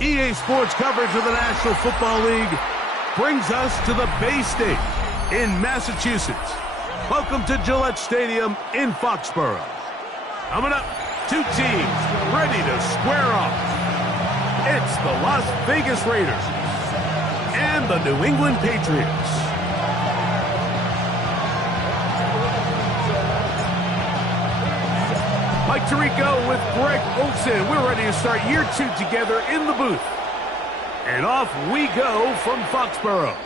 EA Sports coverage of the National Football League brings us to the Bay State in Massachusetts. Welcome to Gillette Stadium in Foxborough. Coming up, two teams ready to square off. It's the Las Vegas Raiders and the New England Patriots. Mike Tirico with Greg Olsen. We're ready to start year 2 together in the booth. And off we go from Foxborough.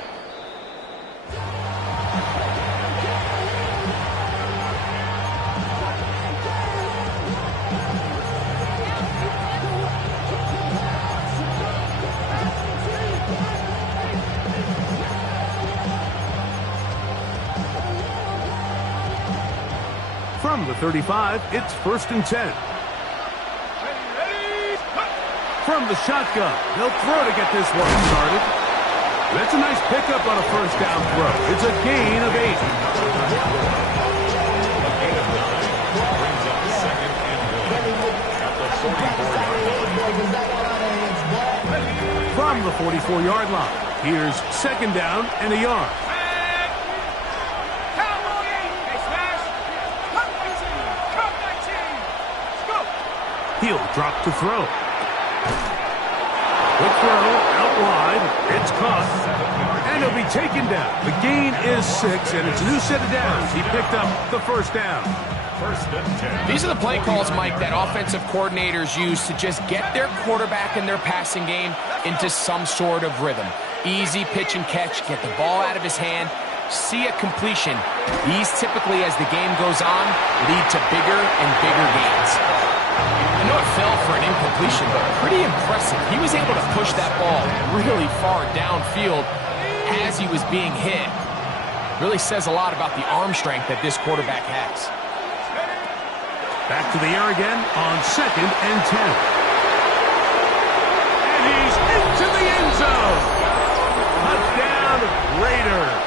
From the 35, it's 1st and 10. From the shotgun, they'll throw to get this one started. That's a nice pickup on a first down throw. It's a gain of 8. From the 44-yard line, here's 2nd down and a yard. He'll drop to throw. Quick throw, out wide. It's caught. And he'll be taken down. The gain is 6, and it's a new set of downs. He picked up the first down. These are the play calls, Mike, that offensive coordinators use to just get their quarterback and their passing game into some sort of rhythm. Easy pitch and catch, get the ball out of his hand, see a completion. These typically, as the game goes on, lead to bigger and bigger gains. I know it fell for an incompletion, but pretty impressive. He was able to push that ball really far downfield as he was being hit. Really says a lot about the arm strength that this quarterback has. Back to the air again on 2nd and 10. And he's into the end zone. Touchdown, Raiders.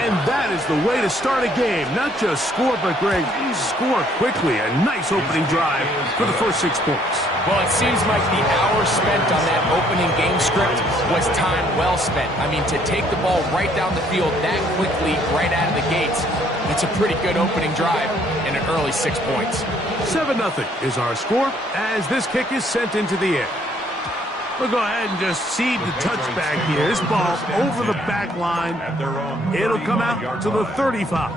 And that is the way to start a game. Not just score, but, Greg, score quickly. A nice opening drive for the first 6 points. Well, it seems like the hour spent on that opening game script was time well spent. I mean, to take the ball right down the field that quickly, right out of the gates, that's a pretty good opening drive and an early 6 points. 7-0 is our score as this kick is sent into the air. We'll go ahead and just seed the touchback here. This ball over the back line. It'll come out to the 35.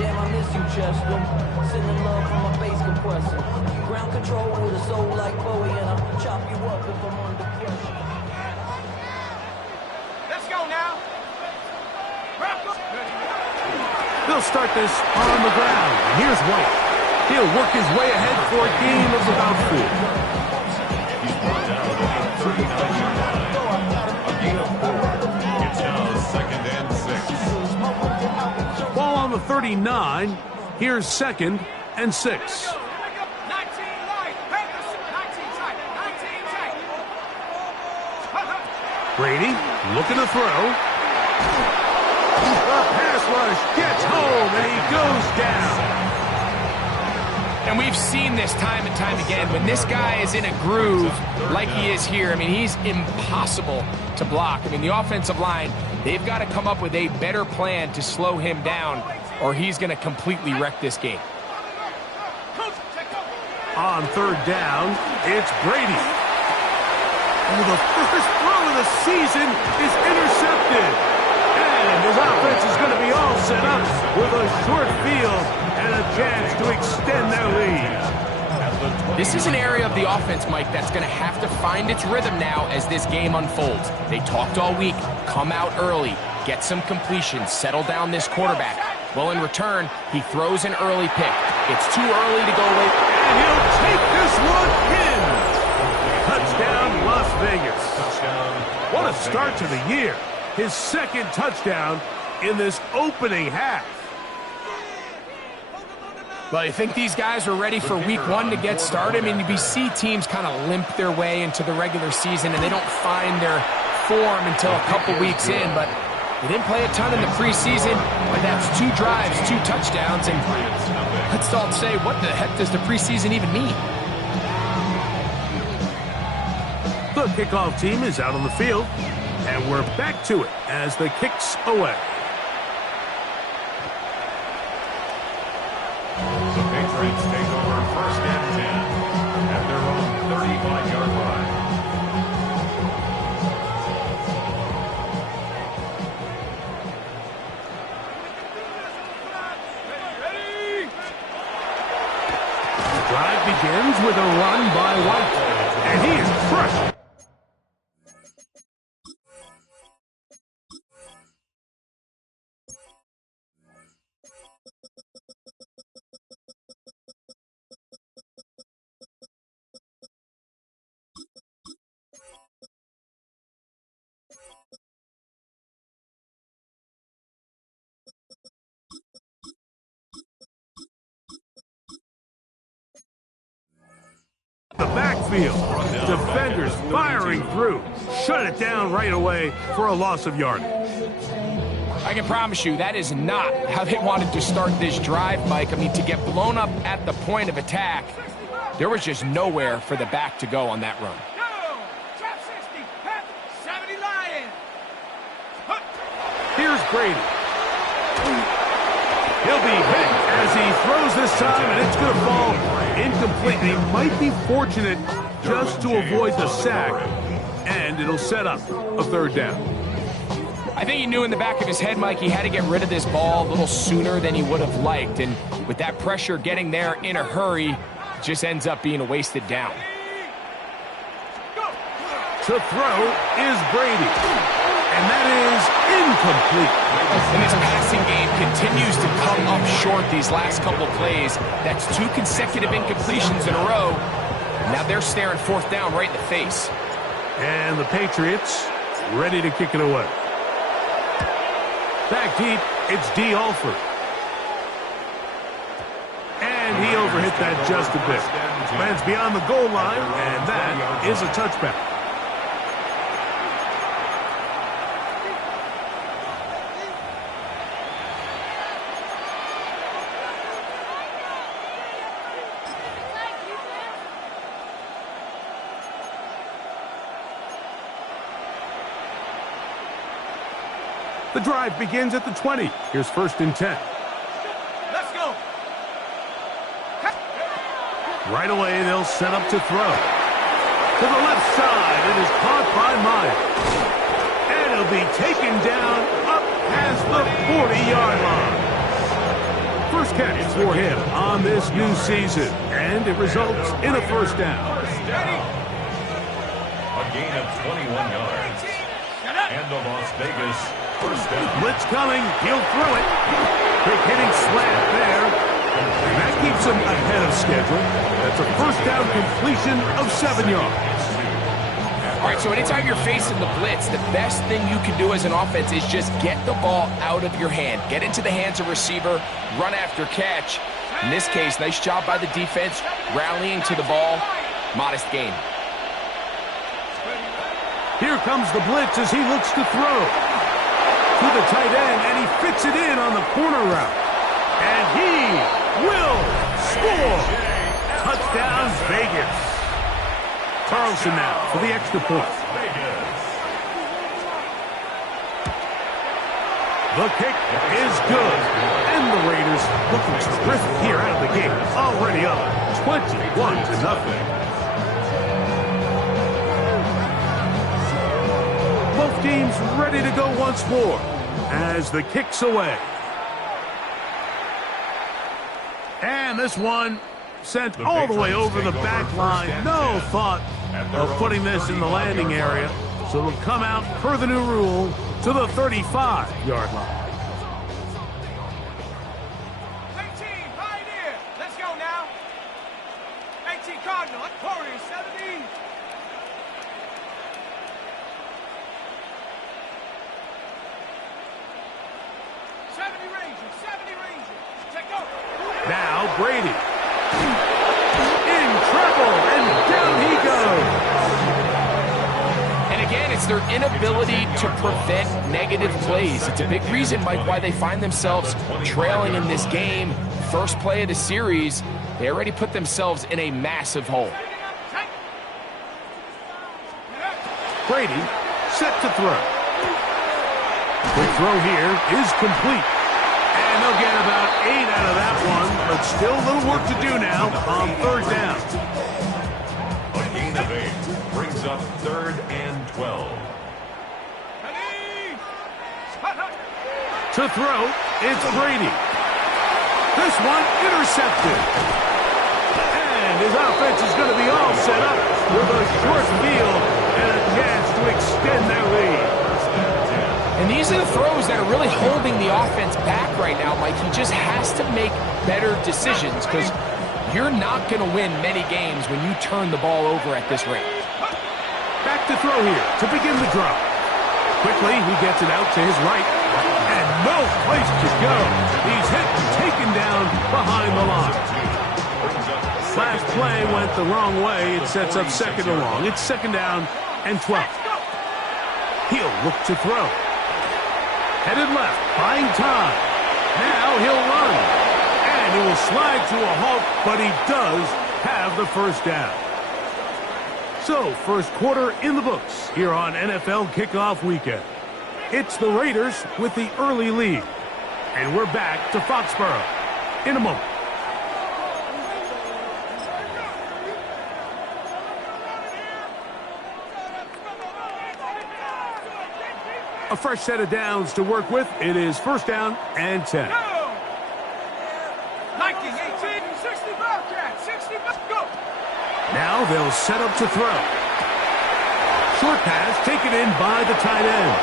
Damn, I miss you, Chester. Sending love from my bass compressor. Ground control with a soul like Bowie, and I'll chop you up if I'm under pressure. Let's go now. They'll start this on the ground. Here's White. He'll work his way ahead for a gain of about 4. He's brought down about 39 yards. It's now 2nd and 6. Ball on the 39. Here's 2nd and 6. 19 light. 19 tight. 19 tight. Brady looking to throw. The pass rush gets home, and he goes down. And we've seen this time and time again. When this guy is in a groove like he is here, I mean, he's impossible to block. I mean, the offensive line, they've got to come up with a better plan to slow him down, or he's going to completely wreck this game. On 3rd down, it's Brady. Oh, the first throw of the season is intercepted. And his offense is going to be all set up with a short field and a chance to extend their lead. This is an area of the offense, Mike, that's going to have to find its rhythm now as this game unfolds. They talked all week, come out early, get some completions, settle down this quarterback. Well, in return, he throws an early pick. It's too early to go late. And he'll take this one in. Touchdown, Las Vegas. What a start to the year. His 2nd touchdown in this opening half. Well, you think these guys are ready for week 1 to get started? I mean, we see teams kind of limp their way into the regular season, and they don't find their form until a couple weeks in. But He didn't play a ton in the preseason, but that's 2 drives, 2 touchdowns, and let's all say, what the heck does the preseason even mean? The kickoff team is out on the field, and we're back to it as the kick's away. The Patriots take over 1st and 10 at their own 35-yard line. The drive begins with a run by White, and he is crushed. The backfield, defenders firing through, shut it down right away for a loss of yardage. I can promise you that is not how they wanted to start this drive, Mike. I mean, to get blown up at the point of attack, there was just nowhere for the back to go on that run. Trap 60, 70 Lions. Here's Brady. He'll be hit as he throws this time, and it's going to fall incomplete. He might be fortunate just to avoid the sack, and it'll set up a 3rd down. I think he knew in the back of his head, Mike, he had to get rid of this ball a little sooner than he would have liked, and with that pressure getting there in a hurry, it just ends up being a wasted down. To throw is Brady, and that is incomplete. And this passing game continues to come up short these last couple plays. That's 2 consecutive incompletions in a row. Now they're staring 4th down right in the face. And the Patriots ready to kick it away. Back deep, it's D. Alford. And he overhit that just a bit. Lands beyond the goal line, and that is a touchback. The drive begins at the 20. Here's 1st and 10. Let's go. Right away, they'll set up to throw. To the left side, it is caught by Myers. And it'll be taken down up past the 40-yard line. First catch for him on this new season, and it results in a 1st down. A gain of 21 yards. And the Las Vegas 1st down. Blitz coming. He'll throw it. Quick hitting slant there. And that keeps him ahead of schedule. That's a 1st down completion of 7 yards. All right, so anytime you're facing the blitz, the best thing you can do as an offense is just get the ball out of your hand. Get into the hands of receiver, run after catch. In this case, nice job by the defense, rallying to the ball. Modest gain. Here comes the blitz as he looks to throw. To the tight end, and he fits it in on the corner route. And he will score. Touchdown, Vegas. Carlson now for the extra point. The kick is good. And the Raiders looking terrific here out of the gate. Already up 21-0. Both teams ready to go once more as the kick's away. And this one sent all the way over the back line. No thought of putting this in the landing area. So it'll come out per the new rule to the 35-yard line. 18, Pioneer. Let's go now. 18, Cardinal. 40, 70. Now Brady. In trouble, and down he goes. And again, it's their inability to prevent negative plays. It's a big reason, Mike, why they find themselves trailing in this game. First play of the series, they already put themselves in a massive hole. Brady set to throw. The throw here is complete. And they'll get about 8 out of that one, but still a little work to do now on third down. A gain of 8 brings up 3rd and 12. To throw, it's Brady. This one intercepted. And his offense is going to be all set up with a short field and a chance to extend their lead. And these are the throws that are really holding the offense back right now, Mike. He just has to make better decisions because you're not going to win many games when you turn the ball over at this rate. Back to throw here to begin the drive. Quickly, he gets it out to his right. And no place to go. He's hit and taken down behind the line. Last play went the wrong way. It sets up second and long. It's 2nd down and 12. He'll look to throw. Headed left, buying time. Now he'll run. And he will slide to a halt, but he does have the first down. So, first quarter in the books here on NFL Kickoff Weekend. It's the Raiders with the early lead. And we're back to Foxborough in a moment. A fresh set of downs to work with. It is 1st down and 10. Go! 19, 18, 60 Bobcat, 60, go! Now they'll set up to throw. Short pass taken in by the tight end.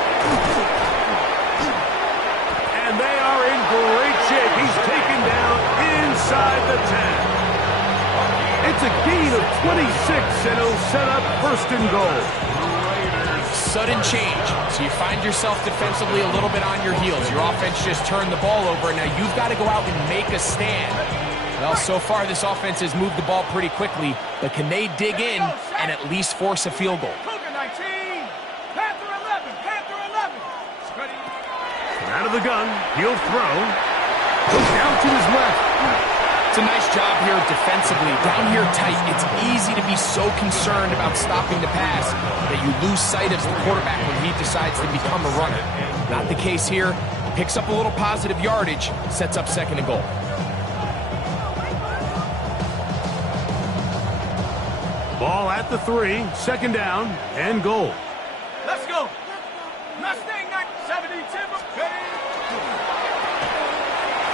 And they are in great shape. He's taken down inside the 10. It's a gain of 26, and he'll set up 1st and goal. Sudden change. So you find yourself defensively a little bit on your heels. Your offense just turned the ball over. Now you've got to go out and make a stand. Well, so far this offense has moved the ball pretty quickly, but can they dig in and at least force a field goal? Cougar 19, Panther 11, Panther 11. Ready? Out of the gun, he'll throw. Goes down to his left. It's a nice job here defensively. Down here tight, it's easy to be so concerned about stopping the pass that you lose sight of the quarterback when he decides to become a runner. Not the case here. Picks up a little positive yardage, sets up 2nd and goal. Ball at the 3, 2nd down and goal. Let's go. Mustang 70, Timber.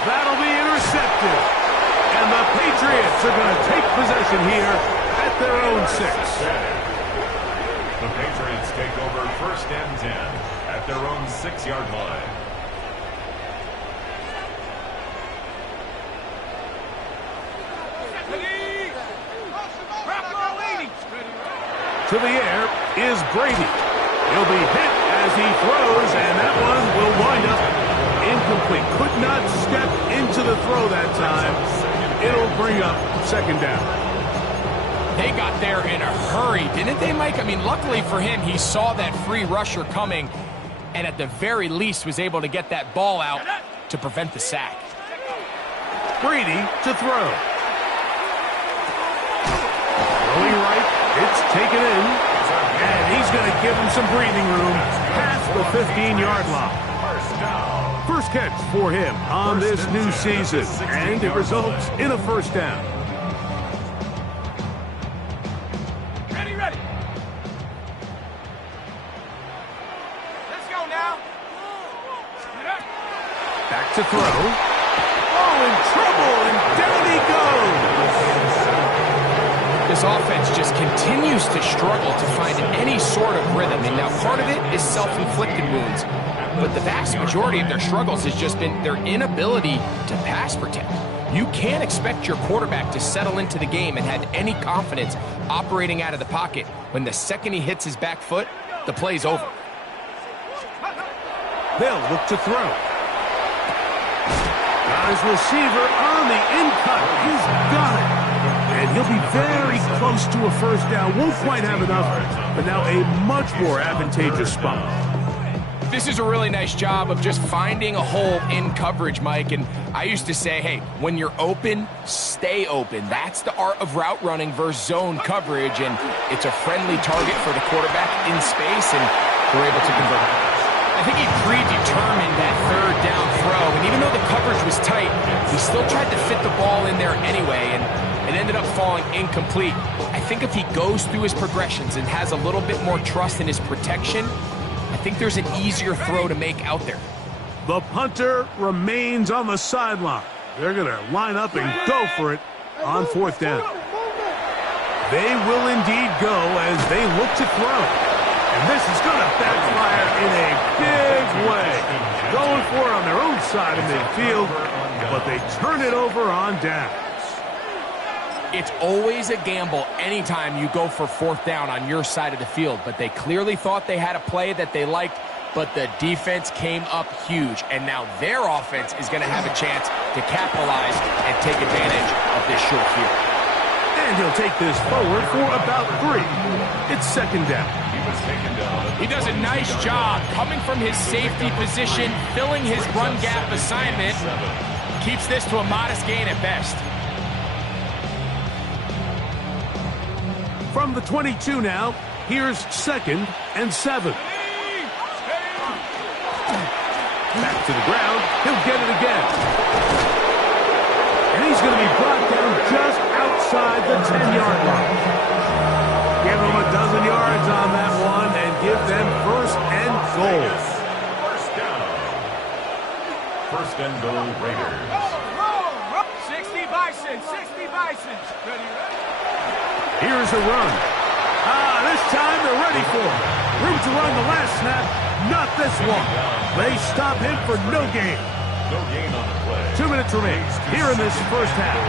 That'll be intercepted. And the Patriots are going to take possession here at their own 6. The Patriots take over 1st and 10 at their own 6-yard line. To the air is Brady. He'll be hit as he throws, and that one will wind up incomplete. Could not step into the throw that time. It'll bring up 2nd down. They got there in a hurry, didn't they, Mike? I mean, luckily for him, he saw that free rusher coming and at the very least was able to get that ball out to prevent the sack. Brady to throw. Throwing right, it's taken in, and he's going to give him some breathing room past the 15-yard line. First catch for him on this new season, and it results in a 1st down. Ready. Let's go now. Back to throw. Oh, in trouble, and down he goes. This offense just continues to struggle to find any sort of rhythm. And now part of it is self-inflicted wounds. But the vast majority of their struggles has just been their inability to pass protect. You can't expect your quarterback to settle into the game and have any confidence operating out of the pocket when the second he hits his back foot, the play's over. They'll look to throw. Got his receiver on the in-cut. He's got it. And he'll be very close to a first down. Won't quite have enough, but now a much more advantageous spot. This is a really nice job of just finding a hole in coverage, Mike. And I used to say, hey, when you're open, stay open. That's the art of route running versus zone coverage. And it's a friendly target for the quarterback in space, and we're able to convert. I think he predetermined that third down throw. And even though the coverage was tight, he still tried to fit the ball in there anyway. And it ended up falling incomplete. I think if he goes through his progressions and has a little bit more trust in his protection, I think there's an easier throw to make out there. The punter remains on the sideline. They're going to line up and go for it on fourth down. They will indeed go as they look to throw. And this is going to backfire in a big way. Going for it on their own side of midfield, but they turn it over on down. It's always a gamble anytime you go for fourth down on your side of the field, but they clearly thought they had a play that they liked, but the defense came up huge, and now their offense is going to have a chance to capitalize and take advantage of this short field. And he'll take this forward for about 3. It's second down. He does a nice job coming from his safety position, filling his run gap assignment, keeps this to a modest gain at best. From the 22 now, here's 2nd and 7. Back to the ground. He'll get it again. And he's going to be brought down just outside the 10-yard line. Give them a dozen yards on that one and give them 1st and goal. First down. 1st and goal, Raiders. 60 Bison, 60 Bison. Ready? Here's a run. This time they're ready for it. Room to run the last snap. Not this one. They stop him for no gain. No gain on the play. 2 minutes remain here in this first half.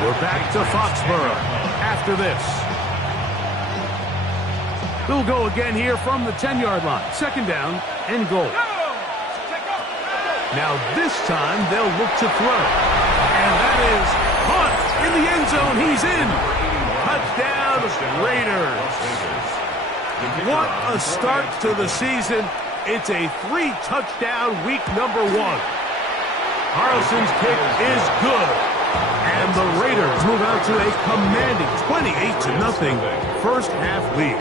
We're back to Foxborough after this. They'll go again here from the 10-yard line. 2nd down and goal. Now this time they'll look to throw. And that is caught in the end zone. He's in. Touchdown, Raiders. What a start to the season. It's a 3-touchdown week number 1. Carlson's kick is good. And the Raiders move out to a commanding 28-0 first half lead.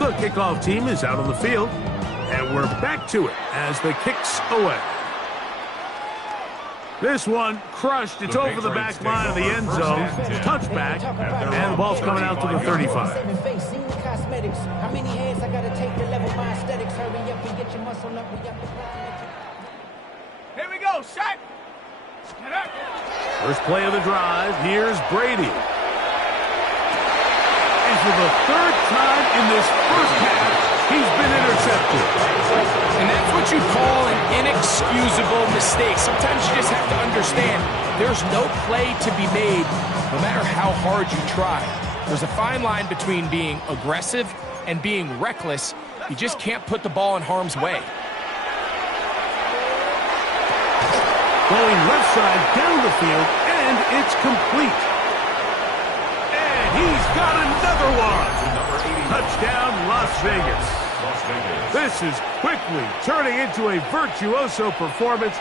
The kickoff team is out on the field, and we're back to it as the kick's away. This one crushed. It's over the back line of the end zone. Touchback, and the ball's coming out to the 35. Here we go, shot. First play of the drive. Here's Brady. And for the 3rd time in this first half, he's been intercepted. And that's what you call an inexcusable mistake. Sometimes you just have to understand there's no play to be made no matter how hard you try. There's a fine line between being aggressive and being reckless. You just can't put the ball in harm's way. Going left side down the field, and it's complete. And he's got another one. Touchdown, Las Vegas. This is quickly turning into a virtuoso performance.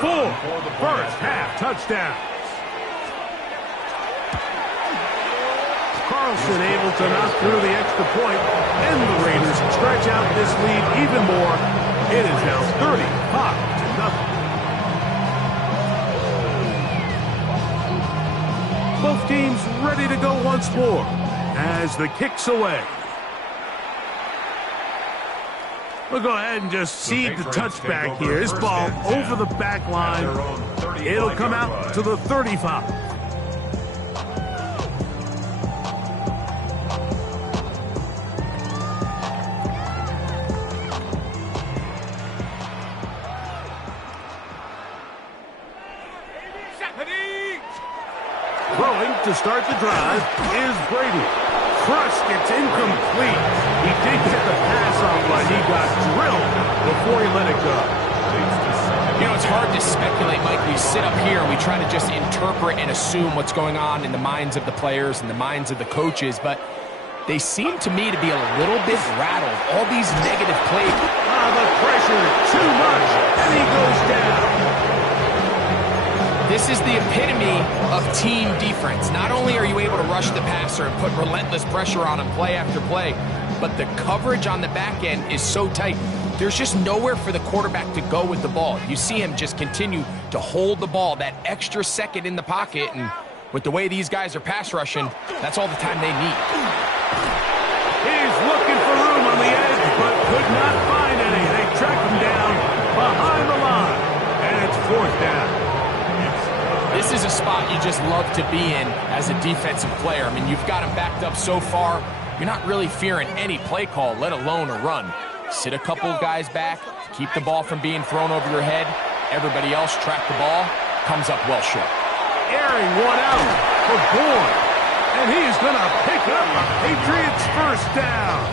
4 first half touchdowns. Carlson able to knock through the extra point, and the Raiders stretch out this lead even more. It is now 35-0. Both teams ready to go once more as the kick's away. We'll go ahead and just seed the touchback here. This ball over the back line. It'll come out to the 35. Throwing to start the drive is Brady. Crush gets incomplete. He did get the pass on, but he got drilled before he let it go. You know, it's hard to speculate, Mike. We sit up here and we try to just interpret and assume what's going on in the minds of the players and the minds of the coaches, but they seem to me to be a little bit rattled. All these negative plays. The pressure, too much, and he goes down. This is the epitome of team defense. Not only are you able to rush the passer and put relentless pressure on him play after play, but the coverage on the back end is so tight. There's just nowhere for the quarterback to go with the ball. You see him just continue to hold the ball that extra second in the pocket, and with the way these guys are pass rushing, that's all the time they need. He's looking for room on the edge, but could not find any. They track him down behind the line, and it's fourth down. This is a spot you just love to be in as a defensive player. I mean, you've got him backed up so far, you're not really fearing any play call, let alone a run. Sit a couple of guys back, keep the ball from being thrown over your head. Everybody else track the ball, comes up well short. Airing one out for Bourne, and he's going to pick up a Patriots first down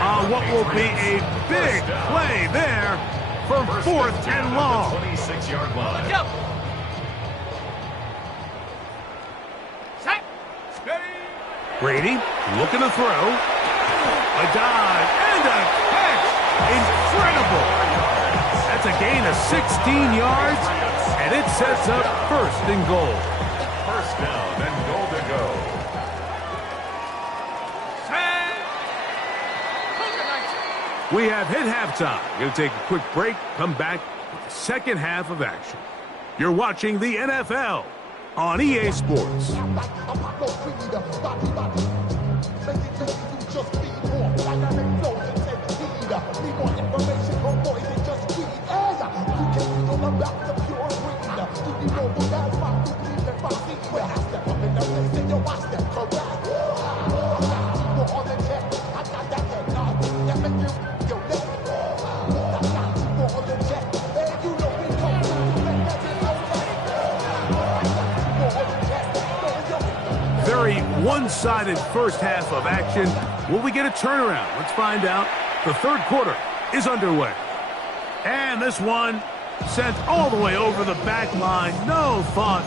on what will be a big play there for fourth and long. 26-yard line. Let's go. Set. Steady. Brady looking to throw. A dive and a catch. Incredible. That's a gain of 16 yards, and it sets up first and goal. First down and goal to go. Set. We have hit halftime. Going to take a quick break, come back with the second half of action. You're watching the NFL on EA Sports. Very one-sided first half of action. Will we get a turnaround? Let's find out. The third quarter is underway. And this one sent all the way over the back line. No thought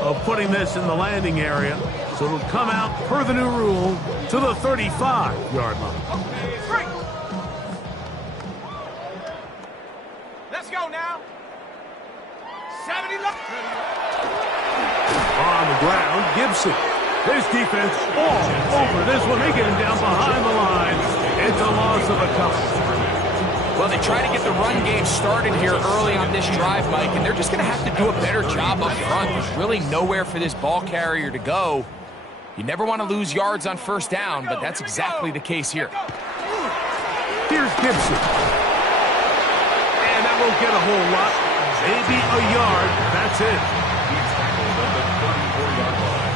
of putting this in the landing area. So it'll come out, per the new rule, to the 35-yard line. Three. Let's go now. 70 left. On the ground, Gibson. This defense all over this one. They get him down behind the line. It's a loss of a couple. Well, they try to get the run game started here early on this drive, Mike, and they're just going to have to do a better job up front. There's really nowhere for this ball carrier to go. You never want to lose yards on first down, but that's exactly the case here. Here's Gibson. And that won't get a whole lot. Maybe a yard. That's it. He's tackled at the 34-yard line.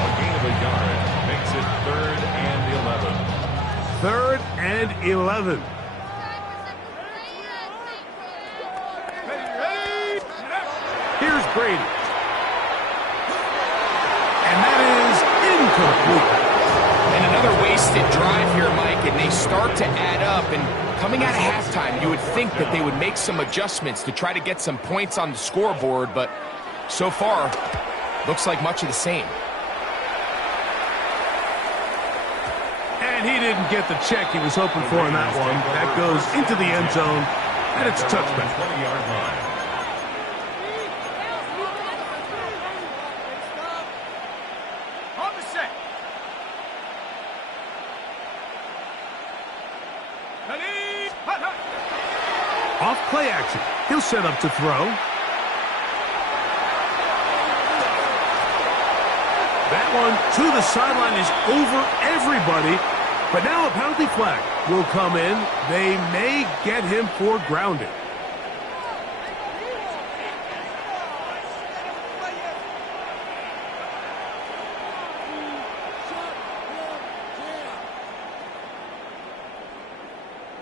A gain of a yard makes it 3rd and 11. 3rd and 11. Here's Brady. And that is incomplete. And another wasted drive here, Mike, and they start to add up. And coming out of halftime, you would think that they would make some adjustments to try to get some points on the scoreboard, but so far, looks like much of the same. And he didn't get the check he was hoping for in that one. That goes into the end zone, and it's a touchback. 20-yard line. On the set. Ready. Hut, hut. Off play action. He'll set up to throw. That one to the sideline is over everybody. But now a penalty flag will come in. They may get him for grounding.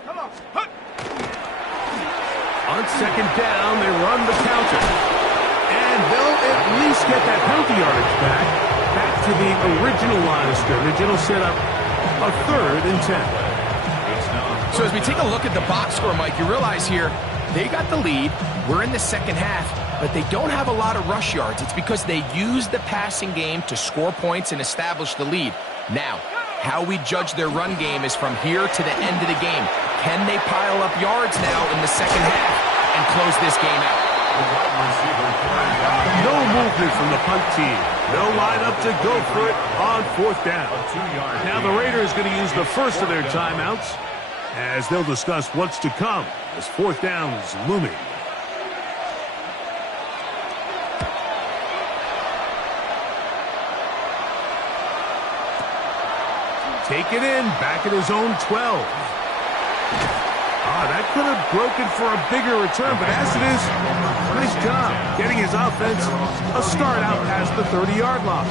Come on. Hut. On second down, they run the counter. And they'll at least get that penalty yardage back. to the original line of scrimmage. It'll set up a 3rd and 10. So as we take a look at the box score, Mike, you realize here they got the lead. We're in the second half, but they don't have a lot of rush yards. It's because they use the passing game to score points and establish the lead. Now, how we judge their run game is from here to the end of the game. Can they pile up yards now in the second half and close this game out? No movement from the punt team. No lineup to go for it on 4th down. Now the Raiders going to use the first of their timeouts as they'll discuss what's to come as 4th down is looming. Take it in, back at his own 12. That could have broken for a bigger return, but as it is, nice job getting his offense a start out past the 30-yard line.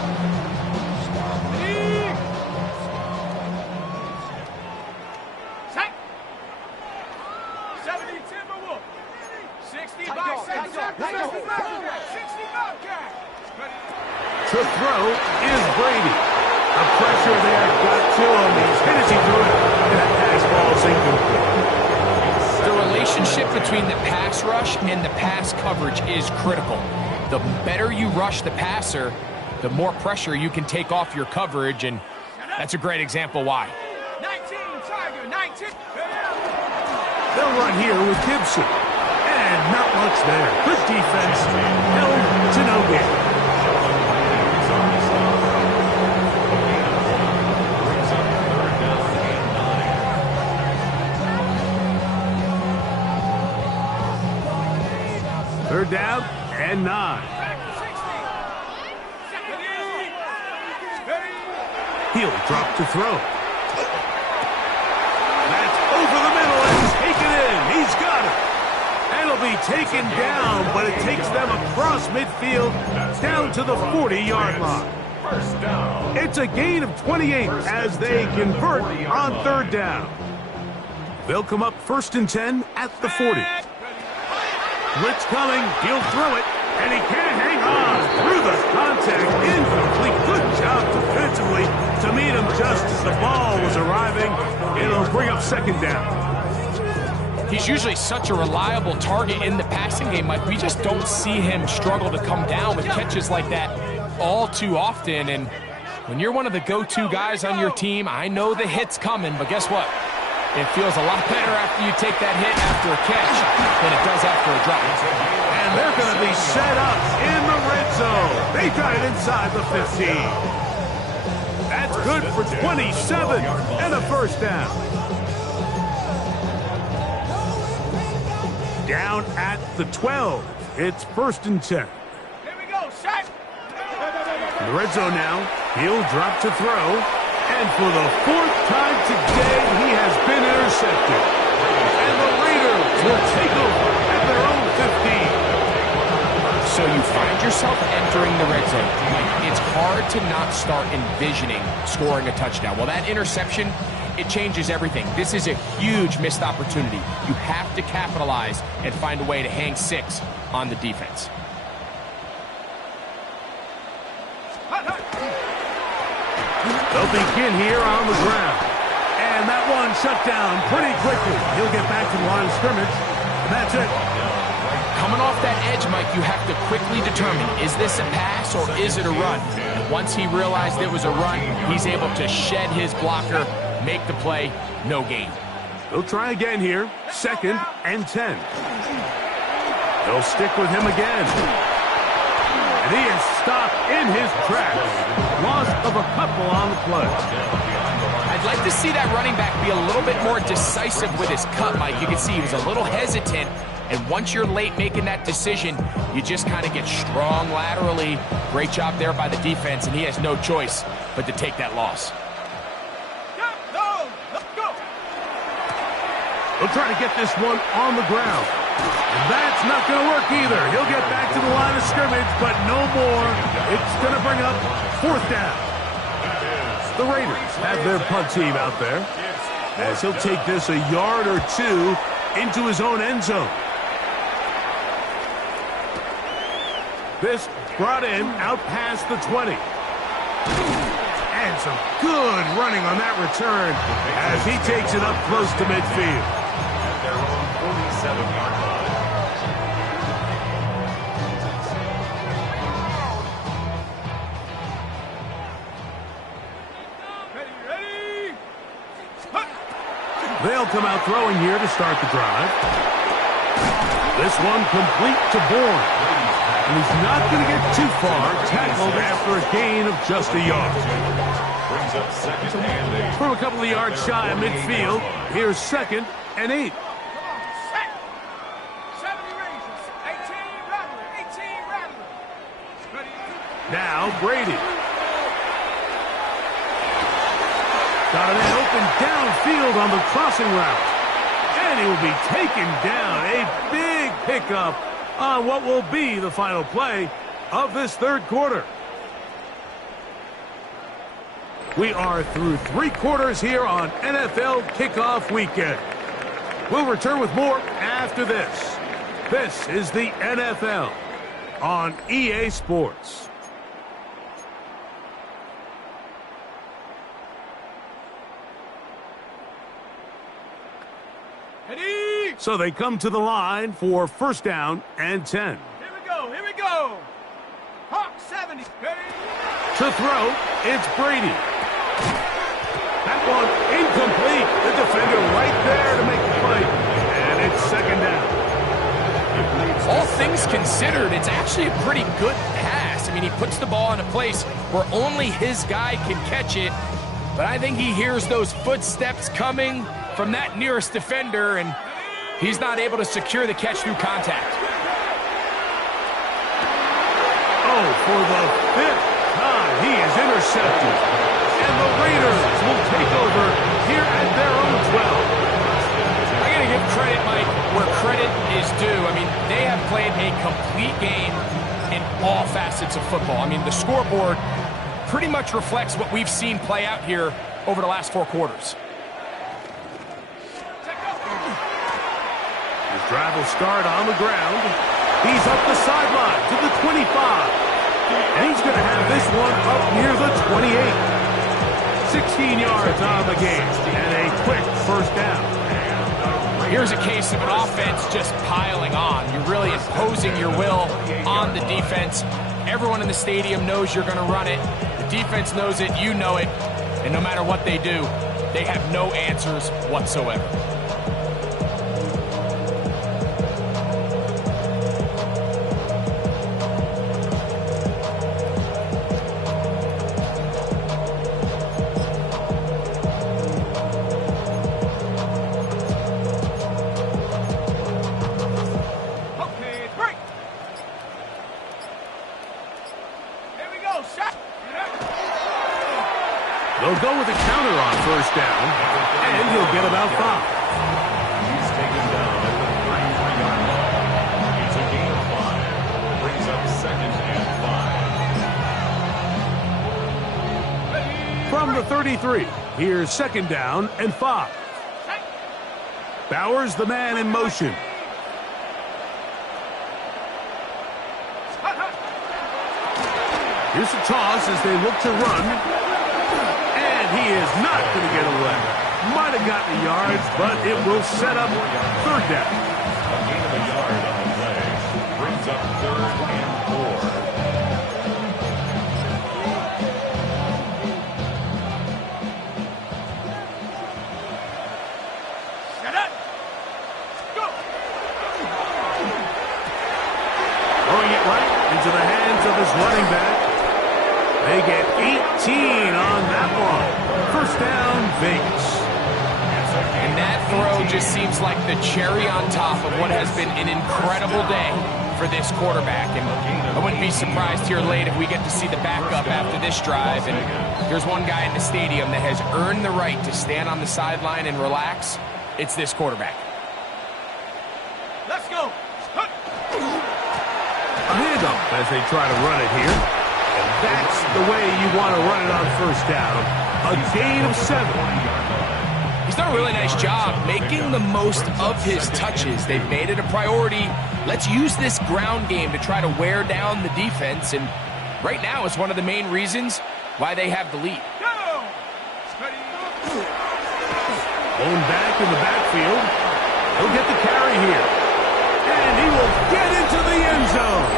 Set. 70 Timberwolf. 60 Bobcat. 60 Bobcat. To throw is Brady. The pressure there got to him. He's hit as he threw it, and that pass ball is incomplete. The relationship between the pass rush and the pass coverage is critical. The better you rush the passer, the more pressure you can take off your coverage, and that's a great example why. 19 Tiger, 19. They'll run here with Gibson. And not much there. Good defense. Held to no gain. Third down and 9. He'll drop to throw. That's over the middle and taken in. He's got it. And it'll be taken down, but it takes them across midfield down to the 40-yard line. First down. It's a gain of 28 as they convert on 3rd down. They'll come up 1st and 10 at the 40. Blitz coming, he'll throw it, and he can't hang on through the contact. Incomplete. Good job defensively to meet him just as the ball was arriving. It'll bring up 2nd down. He's usually such a reliable target in the passing game, Mike. We just don't see him struggle to come down with catches like that all too often. And when you're one of the go-to guys on your team, I know the hit's coming, but guess what? It feels a lot better after you take that hit after a catch than it does after a drop. And they're going to be set up in the red zone. They got it inside the 15. That's good for 27 and a 1st down. Down at the 12. It's 1st and 10. Here we go, shot. In the red zone now. He'll drop to throw. And for the 4th time today, he has been intercepted. And the Raiders will take over at their own 15. So you find yourself entering the red zone. It's hard to not start envisioning scoring a touchdown. Well, that interception, it changes everything. This is a huge missed opportunity. You have to capitalize and find a way to hang 6 on the defense. They'll begin here on the ground. And that one shut down pretty quickly. He'll get back to the line of scrimmage, and that's it. Coming off that edge, Mike, you have to quickly determine, is this a pass or is it a run? And once he realized it was a run, he's able to shed his blocker, make the play, no gain. They'll try again here, 2nd and 10. They'll stick with him again. And he is stopped in his tracks. Loss of a couple on the play. I'd like to see that running back be a little bit more decisive with his cut, Mike. You can see he was a little hesitant. And once you're late making that decision, you just kind of get strong laterally. Great job there by the defense, and he has no choice but to take that loss. They'll try to get this one on the ground. And that's not going to work either. He'll get back to the line of scrimmage, but no more. It's going to bring up 4th down. The Raiders have their punt team out there as he'll take this a yard or 2 into his own end zone. This brought in out past the 20. And some good running on that return as he takes it up close to midfield. At their own 47-yard line. Ready? They'll come out throwing here to start the drive. This one complete to Bourne. And he's not going to get too far, tackled after a gain of just a yard. Brings up 2nd and 8. From a couple of yards shy of midfield, here's 2nd and 8. Set. 70 Rangers. 18 Rattler. 18 Rattler. Ready? Now Brady. Got an open downfield on the crossing route. And he will be taken down. A big pickup on what will be the final play of this third quarter. We are through 3 quarters here on NFL Kickoff Weekend. We'll return with more after this. This is the NFL on EA Sports. Ready? So they come to the line for 1st down and 10. Here we go. Here we go. Hawk 70. Ready? To throw, it's Brady. That one incomplete. The defender right there to make the play. And it's 2nd down. All things considered, it's actually a pretty good pass. I mean, he puts the ball in a place where only his guy can catch it. But I think he hears those footsteps coming from that nearest defender, and he's not able to secure the catch through contact. Oh, for the 5th time, he is intercepted. And the Raiders will take over here at their own 12. I got to give credit, Mike, where credit is due. I mean, they have played a complete game in all facets of football. I mean, the scoreboard pretty much reflects what we've seen play out here over the last 4 quarters. His drive will start on the ground. He's up the sideline to the 25. And he's going to have this one up near the 28. 16 yards on the game and a quick 1st down. Here's a case of an offense just piling on. You're really imposing your will on the defense. Everyone in the stadium knows you're going to run it. The defense knows it, you know it. And no matter what they do, they have no answers whatsoever. Okay, break. Here we go. Shot. They'll go with a counter on 1st down, and he'll get about 5. He's taken down at the 33-yard line. It's a gain of 5. Brings up 2nd and 5. From the 33, here's 2nd down and 5. Bowers, the man in motion. Here's a toss as they look to run. And he is not going to get away. Might have gotten the yards, but it will set up 3rd down. A gain of a yard on the play. Brings up 3rd and 4. Get it. Go. Throwing it right into the hands of his running back. They get 18 on that one. 1st down, Vegas. And that throw just seems like the cherry on top of what has been an incredible day for this quarterback. And I wouldn't be surprised here late if we get to see the backup after this drive. And there's one guy in the stadium that has earned the right to stand on the sideline and relax. It's this quarterback. Let's go. A handoff as they try to run it here. And that's the way you want to run it on 1st down. A gain of 7. He's done a really nice job making the most of his touches. They've made it a priority. Let's use this ground game to try to wear down the defense. And right now, it's one of the main reasons why they have the lead. Blown back in the backfield. He'll get the carry here. And he will get into the end zone.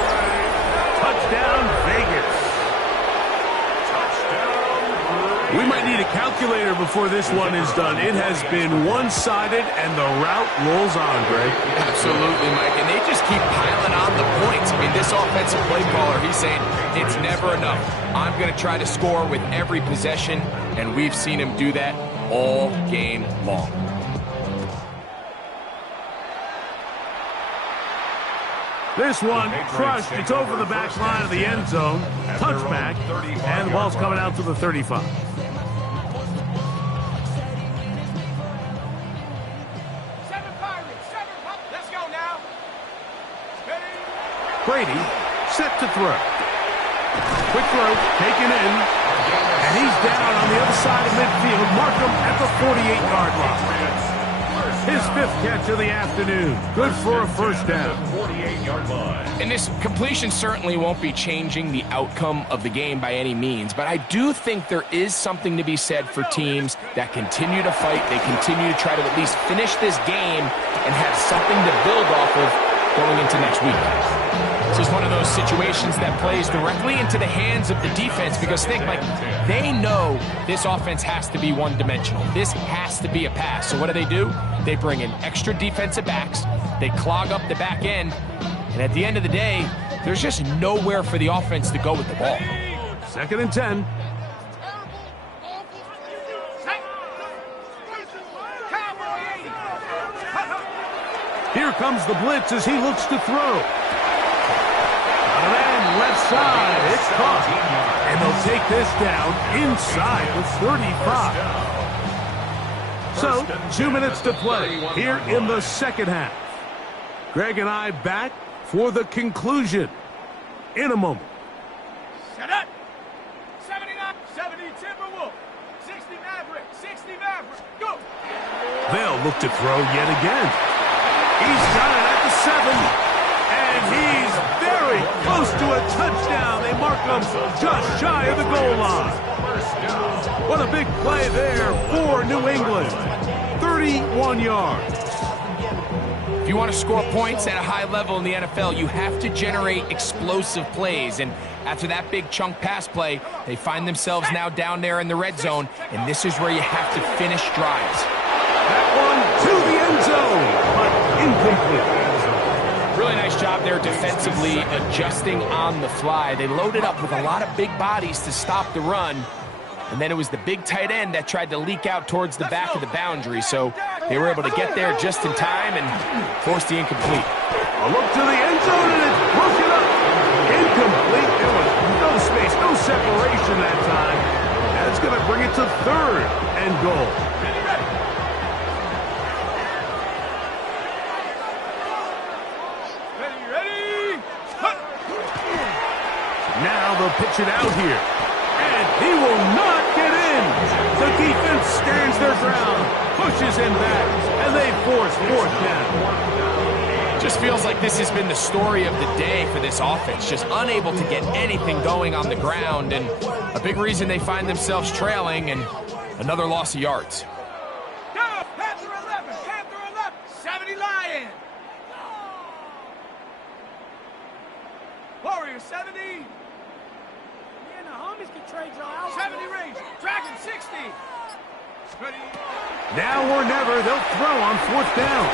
Touchdown, Vegas. We might need a calculator before this one is done. It has been one-sided, and the route rolls on, Greg. Absolutely, Mike. And they just keep piling on the points. I mean, this offensive play caller, he's saying it's never enough. I'm going to try to score with every possession, and we've seen him do that all game long. This one crushed. It's over the back line of the end zone. Touchback. And the ball's coming out to the 35. Let's go now. Brady set to throw. Quick throw, taken in. And he's down on the other side of midfield. Mark him at the 48-yard line. His fifth catch of the afternoon. Good for a first down. 48-yard line. And this completion certainly won't be changing the outcome of the game by any means, but I do think there is something to be said for teams that continue to fight. They continue to try to at least finish this game and have something to build off of going into next week. This is one of those situations that plays directly into the hands of the defense because think, like, they know this offense has to be one-dimensional. This has to be a pass. So what do? They bring in extra defensive backs. They clog up the back end. And at the end of the day, there's just nowhere for the offense to go with the ball. 2nd and 10. Here comes the blitz as he looks to throw. And left side, it's caught. And they'll take this down inside the 35. So, 2 minutes to play here in the second half. Greg and I back for the conclusion in a moment. Set up. 79, 70 Timberwolves. 60 Maverick, 60 Maverick. Go. They'll look to throw yet again. He's got it at the 7. And he's very close to a touchdown. They mark him just shy of the goal line. What a big play there for New England. 31 yards. If you want to score points at a high level in the NFL, you have to generate explosive plays. And after that big chunk pass play, they find themselves now down there in the red zone. And this is where you have to finish drives. That one to the end zone, but incomplete. Really nice job there defensively, adjusting on the fly. They loaded up with a lot of big bodies to stop the run. And then it was the big tight end that tried to leak out towards the back of the boundary. So they were able to get there just in time and force the incomplete. A look to the end zone, and it's broken up. Incomplete. There was no space, no separation that time. That's going to bring it to 3rd and goal. Now they'll pitch it out here. And he will not get in. The defense stands their ground, pushes him back, and they force 4th down. Just feels like this has been the story of the day for this offense. Just unable to get anything going on the ground. And a big reason they find themselves trailing and another loss of yards. Go! Panther 11, Panther 11, 70 Lion. Warrior 70. 70 range. Dragon 60. Now or never, they'll throw on 4th down.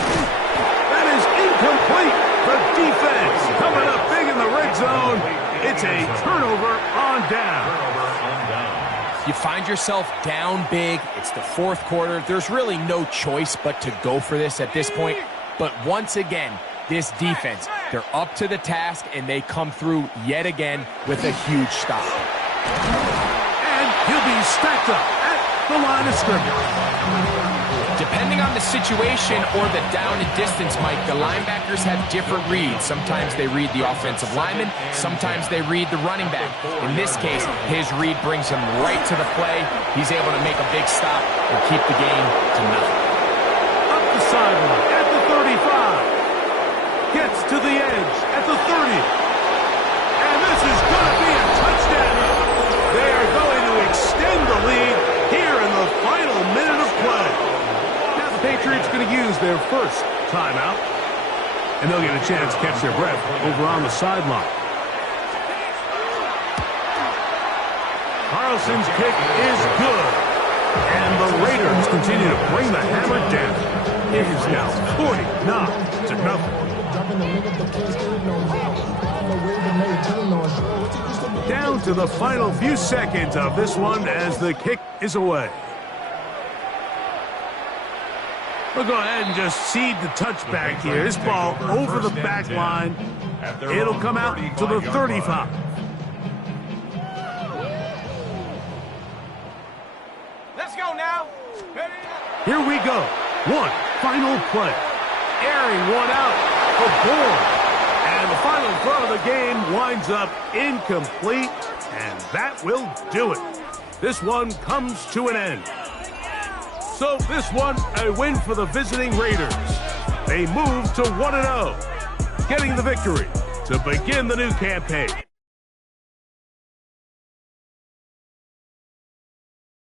That is incomplete. The defense coming up big in the red zone. It's a turnover on down. You find yourself down big. It's the 4th quarter. There's really no choice but to go for this at this point. But once again, this defense, they're up to the task, and they come through yet again with a huge stop. And he'll be stacked up at the line of scrimmage. Depending on the situation or the down and distance, Mike, the linebackers have different reads. Sometimes they read the offensive lineman. Sometimes they read the running back. In this case, his read brings him right to the play. He's able to make a big stop and keep the game to nothing. Up the sideline at the 35. Gets to the edge at the 30. And this is going to be a touchdown. They are going to Patriots going to use their first timeout, and they'll get a chance to catch their breath over on the sideline. Carlson's kick is good, and the Raiders continue to bring the hammer down. It is now 49-0. Down to the final few seconds of this one as the kick is away. We'll go ahead and just seed the touchback here. This ball over the back line. It'll come out to the 35. Let's go now. Here we go. One final play. Airing one out for Bourne. And the final throw of the game winds up incomplete. And that will do it. This one comes to an end. So this one, a win for the visiting Raiders. They move to 1-0, getting the victory to begin the new campaign.